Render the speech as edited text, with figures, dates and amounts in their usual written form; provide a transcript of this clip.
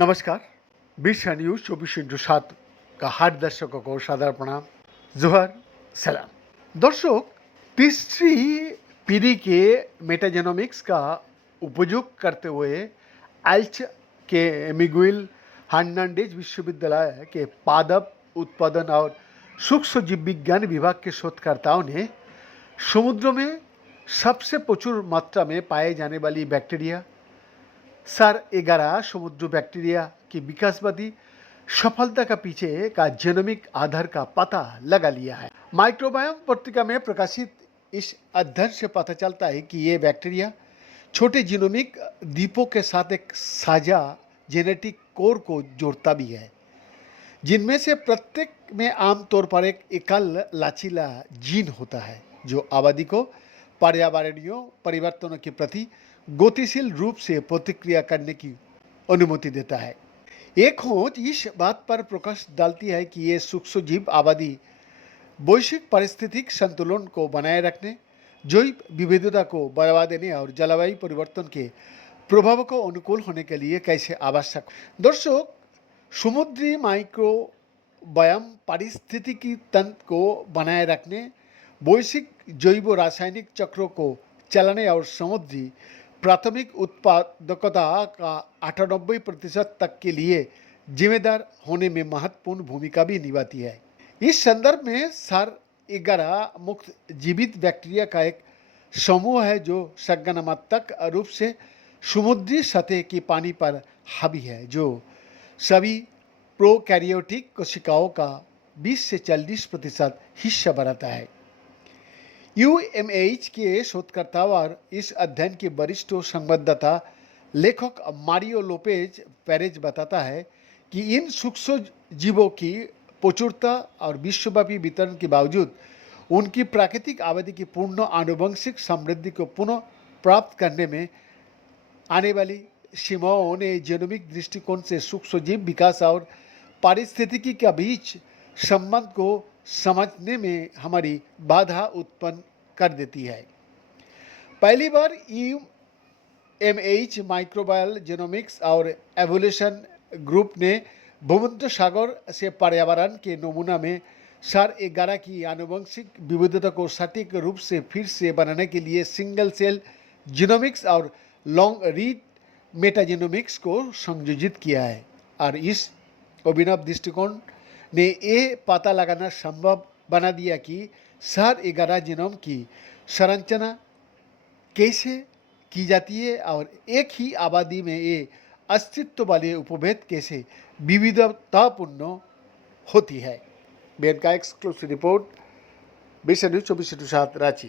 नमस्कार। बिरसा न्यूज 24/7 का हाट दर्शकों को सादर प्रणाम, जोहर सलाम। दर्शक, तीसरी पीढ़ी के मेटाजेनोमिक्स का उपयोग करते हुए एल्च के मिगुइल हर्नांडेज विश्वविद्यालय के पादप उत्पादन और सूक्ष्म जीव विज्ञान विभाग के शोधकर्ताओं ने समुद्र में सबसे प्रचुर मात्रा में पाए जाने वाली बैक्टीरिया SAR-11 समुद्र बैक्टीरिया की विकासवादी सफलता का पीछे का जेनोमिक आधार का पता लगा लिया है। माइक्रोबायोम पत्रिका में प्रकाशित इस अध्ययन से पता चलता है कि ये बैक्टीरिया छोटे जीनोमिक द्वीपों के साथ एक साझा जेनेटिक कोर को जोड़ता भी है, जिनमें से प्रत्येक में आमतौर पर एक एकल लचीला जीन होता है जो आबादी को पर्यावरणीय परिवर्तनों के प्रति गतिशील रूप से प्रतिक्रिया करने की अनुमति देता है। एक खोज इस बात पर प्रकाश डालती है कि ये सूक्ष्म जीव आबादी वैश्विक पारिस्थितिक संतुलन को बनाए रखने, जैव विविधता को बढ़ावा देने और जलवायु परिवर्तन के प्रभाव को अनुकूल होने के लिए कैसे आवश्यक। दर्शक, समुद्री माइक्रोबायोम पारिस्थितिकी तंत्र को बनाए रखने, वैश्विक जैव रासायनिक चक्रों को चलाने और समुद्री प्राथमिक उत्पादकता का 98% तक के लिए जिम्मेदार होने में महत्वपूर्ण भूमिका भी निभाती है। इस संदर्भ में SAR-11 मुक्त जीवित बैक्टीरिया का एक समूह है जो संगठनात्मक रूप से समुद्री सतह की पानी पर हावी है, जो सभी प्रोकैरियोटिक कोशिकाओं का 20 से 40% हिस्सा बनाता है। UMH के शोधकर्ता और इस अध्ययन के वरिष्ठ संवाददाता लेखक मारियो लोपेज पेरेज बताता है कि इन सूक्ष्म जीवों की प्रचुरता और विश्वव्यापी वितरण के बावजूद उनकी प्राकृतिक आबादी की पूर्ण आनुवंशिक समृद्धि को पुनः प्राप्त करने में आने वाली सीमाओं ने जेनोमिक दृष्टिकोण से सूक्ष्म जीव विकास और पारिस्थितिकी के बीच संबंध को समझने में हमारी बाधा उत्पन्न कर देती है। पहली बार UMH माइक्रोबायल जेनोमिक्स और एवोल्यूशन ग्रुप ने भूमध्य सागर से पर्यावरण के नमूना में SAR-11 की आनुवंशिक विविधता को सटीक रूप से फिर से बनाने के लिए सिंगल सेल जीनोमिक्स और लॉन्ग रीड मेटाजेनोमिक्स को संयोजित किया है और इस अभिनव दृष्टिकोण ने यह पता लगाना संभव बना दिया कि SAR-11 जीनोम की संरचना कैसे की जाती है और एक ही आबादी में ये अस्तित्व वाले उपभेद कैसे विविधतापूर्ण होती है। बेन का exclusive report, Birsa news 24/7 Ranchi.